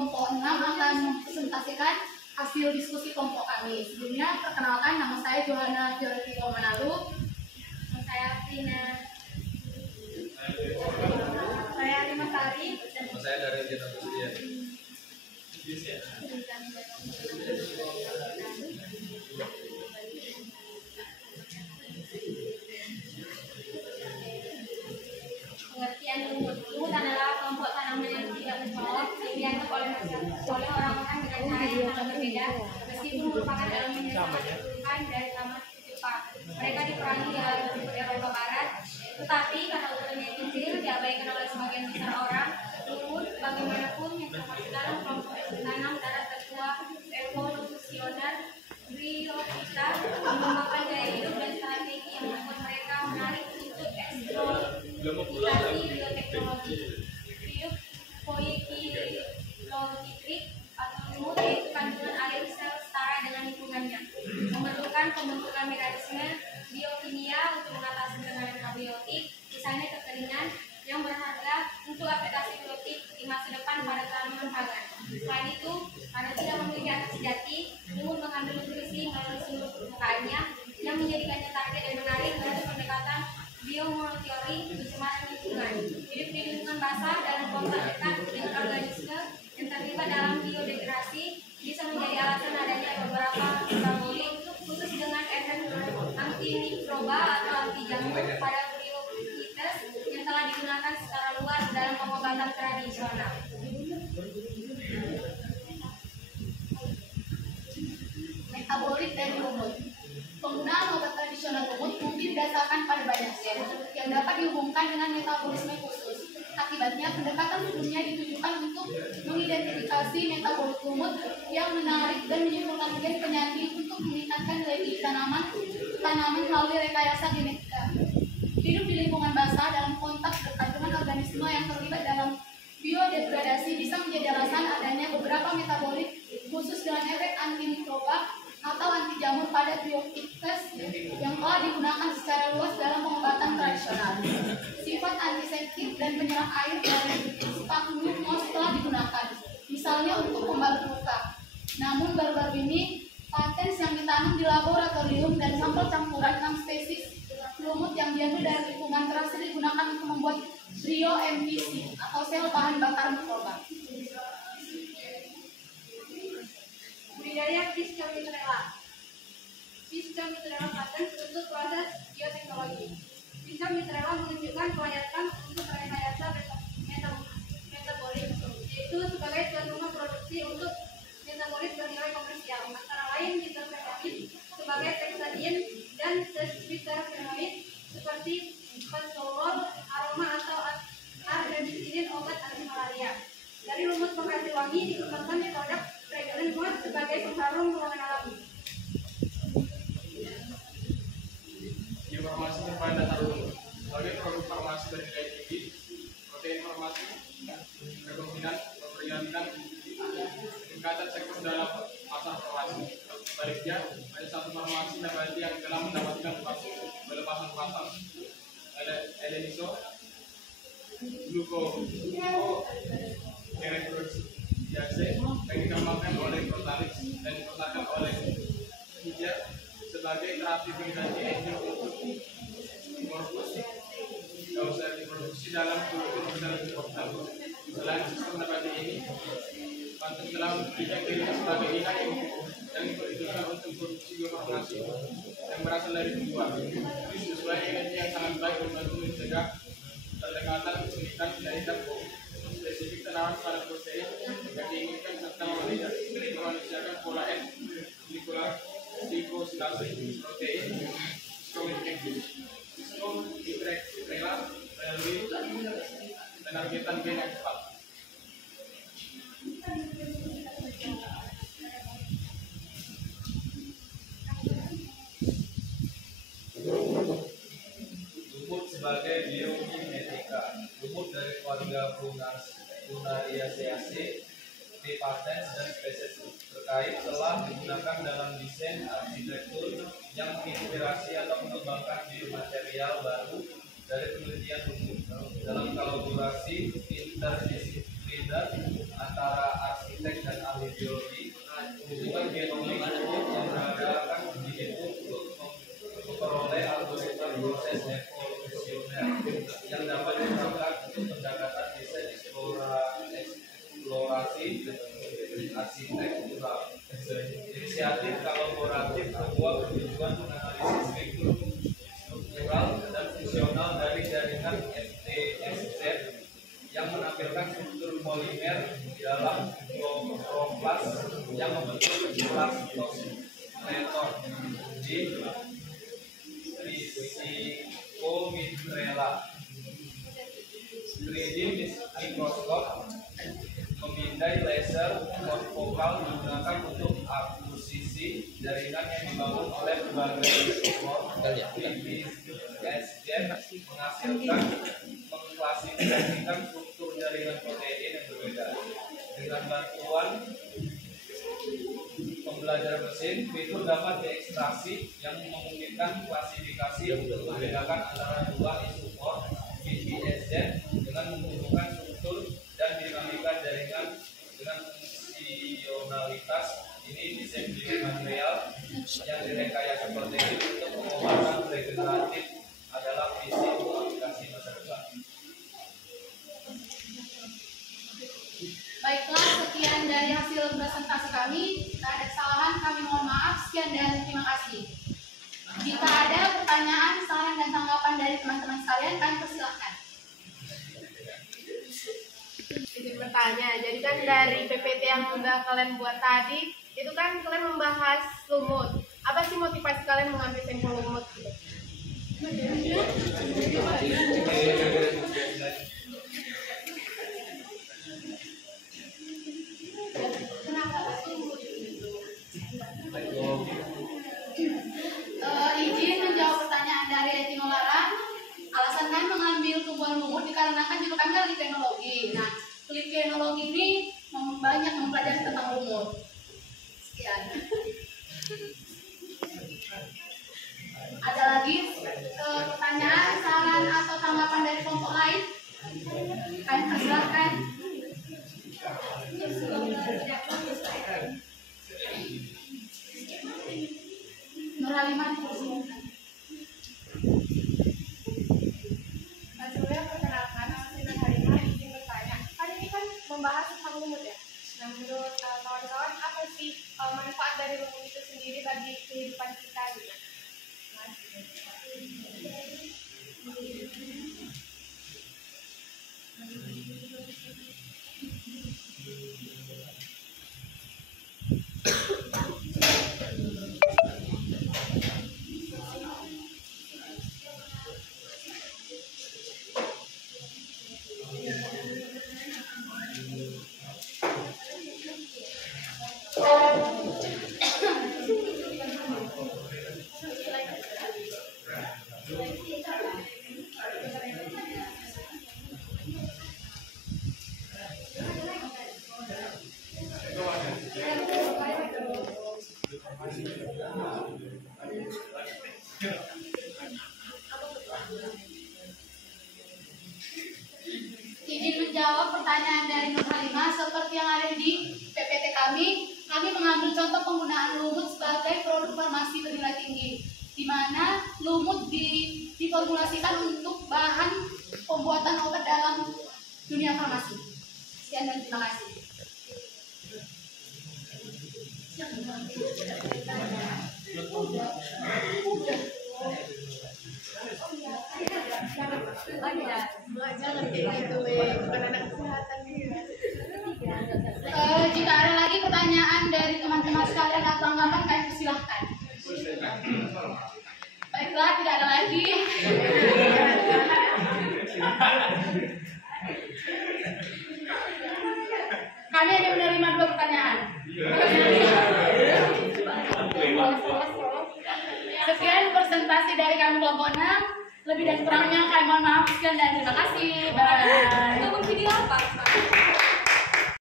kelompok 6 akan mempresentasikan hasil diskusi kelompok kami. Sebelumnya, perkenalkan, nama saya Johanna Fiorentino Manalu. Saya Tina. Saya Rima Sari. Saya dari Jenderal Presiden. Pengertian lumut adalah kelompok tanaman yang tidak mencolok yang dianggap oleh orang-orang dengan cara yang sangat berbeda, meskipun merupakan elemen yang sangat dibutuhkan dari zaman Jepang. Mereka diperangi dalam bentuk Eropa Barat, tetapi karena ukurannya kecil diabaikan oleh sebagian besar orang. Lumut bagaimanapun yang termasuk dalam kelompok tanam darah tertua evolusioner Bryophyta mengembangkan gaya hidup dan strategi yang membuat mereka menarik untuk eksploitasi bioteknologi. Poikilotrik atau lumut yaitu kandungan air sel setara dengan lingkungannya, memerlukan pembentukan mekanisme biokimia untuk mengatasi tekanan abiotik, misalnya kekeringan yang berharga untuk aplikasi biotik di masa depan pada tanaman pangan. Selain itu, karena tidak memiliki arti sejati, lumut mengambil nutrisi melalui seluruh permukaannya yang menjadikannya target dan menarik dari pendekatan biomonoteori pencemaran lingkungan. Hidup di lingkungan basah dalam kontak dekat dengan organisme yang terlibat dalam biodegrasi bisa menjadi alasan adanya beberapa metabolit khusus dengan efek antimikroba atau anti jamur pada Bryophytes yang telah digunakan secara luas dalam pengobatan tradisional. Metabolit dari lumut. Penggunaan obat tradisional lumut mungkin didasarkan pada banyak gen yang dapat dihubungkan dengan metabolisme khusus. Akibatnya, pendekatan sebelumnya ditujukan untuk mengidentifikasi metabolit lumut yang menarik dan menyimpulkan gen penyakit untuk meningkatkan daya tahan tanaman melalui rekayasa genetika. Hidup di lingkungan basah dalam kontak dekat dengan organisme yang terlibat dalam biodegradasi bisa menjadi alasan adanya beberapa metabolit khusus dengan efek antimikroba atau anti jamur pada Bryophytes yang telah digunakan secara luas dalam pengobatan tradisional. Sifat antiseptik dan penyerap air dari sphagnum moss telah digunakan, misalnya untuk pembalut luka. Namun baru-baru ini, patens yang ditanam di laboratorium dan sampel campuran 6 spesies lumut yang diambil dari lingkungan berhasil digunakan untuk membuat Bryo-MVC atau sel bahan bakar mikroba. Budidaya Piscomitrella. Piscomitrella patents untuk proses bioteknologi. Piscomitrella menunjukkan kelayakan untuk rekayasa metabolit, yaitu sebagai tuan rumah produksi untuk metabolit bernilai komersial, antara lain diterpenoid sebagai texadiene dan diterpenoid seperti pensolol, aroma atau artemisinin obat anti malaria. Dari lumut penghasil wangi dikembangkan produk fragrance moss sebagai pengharum ruangan alami. Informasi terkait dasar lumut sebagai produk farmasi bernilai tinggi, protein farmasi, rekombinan, memperlihatkan peningkatan sektor dalam pasar farmasi. Sebaliknya, ada satu farmasi yang telah mendapatkan pelepasan pasar, Eleniso, Gluko, Electrodiase yang dikembangkan oleh Protalix dan dipasarkan oleh Pfizer sebagai terapi pengganti enzim untuk Morpus yang bisa diproduksi dalam tubuh sel. Selain sistem nabati ini, Banten telah memberikan dirinya sebagai inang yang diperhitungkan untuk produksi biofarmasi yang berasal dari tumbuhan. Sesuai energi yang sangat baik membantu mencegah pendekatan kesulitan dari dampo. Spesifik tanaman pada protein yang diinginkan serta memanusiakan pola N glikosilase protein Piscomitrella melalui penargetan gen yang cepat. Lumut sebagai biomimetika. Lumut dari keluarga Prunariaceae, patents dan spesies terkait telah digunakan dalam desain arsitektur yang menginspirasi atau mengembangkan biomaterial baru dari penelitian lumut dalam kolaborasi interdisipliner kandidat antara arsitek dan ahli biologi, hubungan genomik yang beradakan dihitung untuk memperoleh algoritma proses evolusioner yang dapat diterapkan untuk pendekatan desain eksplorasi arsitektural. Inisiatif kolaboratif kedua bertujuan menganalisis struktural dan fungsional dari jaringan FTSZ yang menampilkan struktur polimer di dalam kloroplas yang membentuk plastoskeleton di Trichomitrella. 3D mikroskop memindai laser konfokal digunakan untuk akuisisi jaringan yang dibangun oleh berbagai isofor FTSZ menghasilkan mengklasifikasikan struktur jaringan protein yang berbeda. Dengan bantuan pembelajaran mesin, fitur dapat diekstraksi yang memungkinkan klasifikasi untuk membedakan antara dua isofor FTSZ dengan menghubungkan struktur dan dinamika jaringan dengan fungsionalitas. Ini disiplin material yang direkayasa protein untuk pengobatan regeneratif adalah visi untuk aplikasi masa depan. Baiklah, sekian dari hasil presentasi kami. Jika ada kesalahan, kami mohon maaf. Sekian dan terima kasih. Jika ada pertanyaan, saran, dan tanggapan dari teman-teman sekalian, kami persilahkan. Izin bertanya, jadi kan dari PPT yang udah kalian buat tadi, itu kan kalian membahas lumut. Apa sih motivasi kalian mengambil sampel lumut? Izin menjawab pertanyaan dari Etinolara. Alasan kami mengambil tumbuhan lumut dikarenakan juga kami ahli teknologi. Nah, teknologi ini banyak mempelajari tentang lumut. Sekian. Ada lagi pertanyaan, saran, atau tanggapan dari kelompok lain? Kami persilahkan. Nur Halimah dipersilakan. Mas Surya, perkenalkan, nama saya Nur Halimah. Izin bertanya, kan ini kan membahas tentang lumut ya. Nah, menurut kawan-kawan, apa sih manfaat dari lumut itu sendiri bagi kehidupan kita gitu? Izin menjawab pertanyaan dari Nur Halimah. Seperti yang ada di PPT kami mengambil contoh penggunaan lumut sebagai produk farmasi bernilai tinggi, di mana lumut diformulasikan untuk bahan pembuatan obat dalam dunia farmasi. Sekian dan terima kasih. Jika ada lagi pertanyaan dari teman-teman sekalian atau tanggapan, kami persilahkan. Baiklah, tidak ada lagi. Kami hanya menerima 2 pertanyaan. Sekian presentasi dari kami kelompok 6. Lebih dan kurangnya kami mohon maaf. Sekian dan terima kasih. Bye. Untuk video apa?